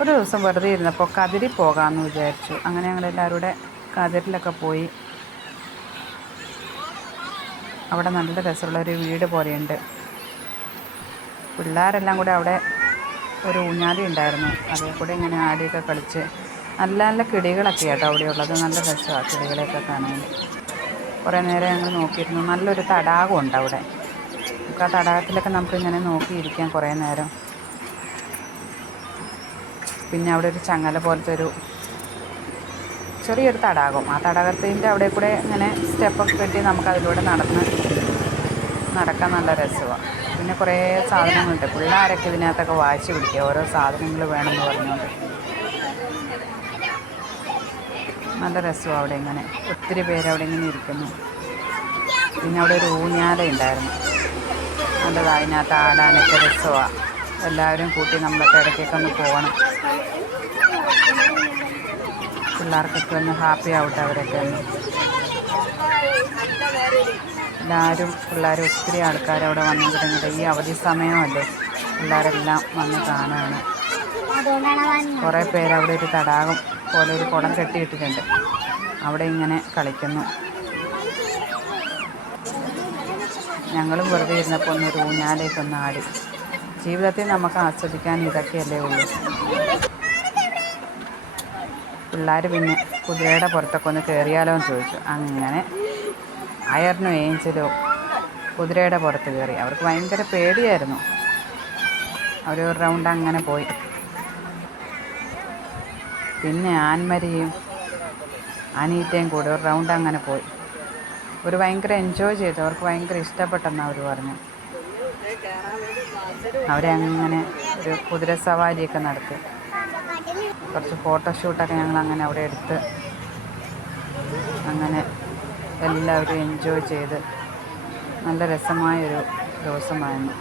ഒരു ദിവസം വെറുതെ ഇരുന്നപ്പോൾ കതിരി പോകാമെന്ന് വിചാരിച്ചു. അങ്ങനെ ഞങ്ങളെല്ലാവരും കൂടെ കതിരിലൊക്കെ പോയി. അവിടെ നല്ല രസമുള്ളൊരു വീട് പോലെയുണ്ട്. പിള്ളേരെല്ലാം കൂടെ അവിടെ ഒരു ഊഞ്ഞാലി ഉണ്ടായിരുന്നു, അതേ കൂടെ ഇങ്ങനെ ആടിയൊക്കെ കളിച്ച്. നല്ല നല്ല കിളികളൊക്കെ ആട്ടോ അവിടെയുള്ളത്. നല്ല രസമാണ് കിളികളെയൊക്കെ കാണാൻ. കുറേ നേരം ഞങ്ങൾ നോക്കിയിരുന്നു. നല്ലൊരു തടാകമുണ്ട് അവിടെ. നമുക്ക് ആ തടാകത്തിലൊക്കെ നമുക്കിങ്ങനെ നോക്കിയിരിക്കാം കുറേ നേരം. പിന്നെ അവിടെ ഒരു ചങ്ങല പോലത്തെ ഒരു ചെറിയൊരു തടാകം. ആ തടാകത്തിൻ്റെ അവിടെ കൂടെ ഇങ്ങനെ സ്റ്റെപ്പൊക്കെ കെട്ടി നമുക്കതിലൂടെ നടക്കാൻ നല്ല രസമാണ്. പിന്നെ കുറേ സാധനങ്ങളുണ്ട്. പിള്ളേരൊക്കെ ഇതിനകത്തൊക്കെ വാശി പിടിക്കുക, ഓരോ സാധനങ്ങൾ വേണമെന്ന് പറഞ്ഞുകൊണ്ട്. നല്ല രസമാണ് അവിടെ ഇങ്ങനെ. ഒത്തിരി പേര് അവിടെ ഇങ്ങനെ ഇരിക്കുന്നു. പിന്നെ അവിടെ ഒരു ഊഞ്ഞാല ഉണ്ടായിരുന്നു, നല്ലതാണ്. അതിനകത്ത് ആടാനൊക്കെ രസമാണ്. എല്ലാവരും കൂട്ടി നമ്മളൊക്കെ ഇടയ്ക്കൊക്കെ ഒന്ന് പോകണം. പിള്ളേർക്കൊക്കെ ഒന്ന് ഹാപ്പി ആവട്ടെ അവരൊക്കെ ഒന്ന്. എല്ലാവരും പിള്ളേർ ഒത്തിരി ആൾക്കാർ അവിടെ വന്നിട്ടുണ്ട്. ഈ അവധി സമയമല്ലേ, പിള്ളേരെല്ലാം വന്ന് കാണുകയാണ്. കുറേ പേരവിടെ ഒരു തടാകം പോലെ ഒരു കുളം കെട്ടിയിട്ടിട്ടുണ്ട്, അവിടെ ഇങ്ങനെ കളിക്കുന്നു. ഞങ്ങളും വെറുതെ ഇരുന്നപ്പോൾ ഒന്നൊരു ഊഞ്ഞാലേക്കൊന്ന് ആടി. ജീവിതത്തിൽ നമുക്ക് ആസ്വദിക്കാൻ ഇതൊക്കെയല്ലേ ഉള്ളൂ. പിള്ളേർ പിന്നെ കുതിരയുടെ പുറത്തൊക്കെ ഒന്ന് കയറിയാലോ എന്ന് ചോദിച്ചു. അങ്ങനെ അയറിനും ഏഞ്ചലും കുതിരയുടെ പുറത്ത് കയറി. അവർക്ക് ഭയങ്കര പേടിയായിരുന്നു. അവർ ഒരു റൗണ്ട് അങ്ങനെ പോയി. പിന്നെ ആൻമരിയും അനീറ്റയും കൂടെ ഒരു റൗണ്ട് അങ്ങനെ പോയി. ഒരു ഭയങ്കര എൻജോയ് ചെയ്തു. അവർക്ക് ഭയങ്കര ഇഷ്ടപ്പെട്ടെന്നാണ് അവർ പറഞ്ഞു. അവരെ അങ്ങനെ ഒരു കുതിര സവാരിയൊക്കെ നടത്തി. കുറച്ച് ഫോട്ടോഷൂട്ടൊക്കെ ഞങ്ങൾ അങ്ങനെ അവിടെ എടുത്ത് അങ്ങനെ എല്ലാവരും എൻജോയ് ചെയ്ത് നല്ല രസമായൊരു ദിവസമായിരുന്നു.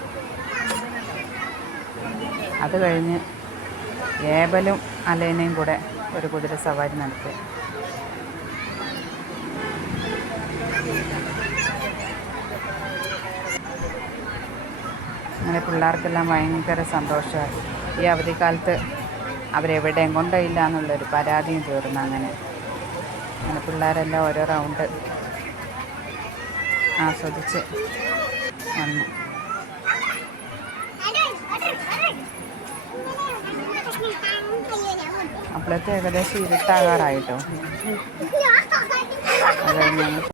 അത് കഴിഞ്ഞ് ഏബലും അലേനയും കൂടെ ഒരു കുതിര സവാരി നടത്തി. അങ്ങനെ പിള്ളേർക്കെല്ലാം ഭയങ്കര സന്തോഷമായി. ഈ അവധിക്കാലത്ത് അവരെവിടെയും കൊണ്ടില്ല എന്നുള്ളൊരു പരാതിയും തീർന്നു. അങ്ങനെ പിള്ളേരെല്ലാം ഓരോ റൗണ്ട് ആസ്വദിച്ച് വന്നു. അപ്പോഴത്തെ ഏകദേശം ഇരുട്ടാകാറായിട്ടോ. അത് കഴിഞ്ഞ്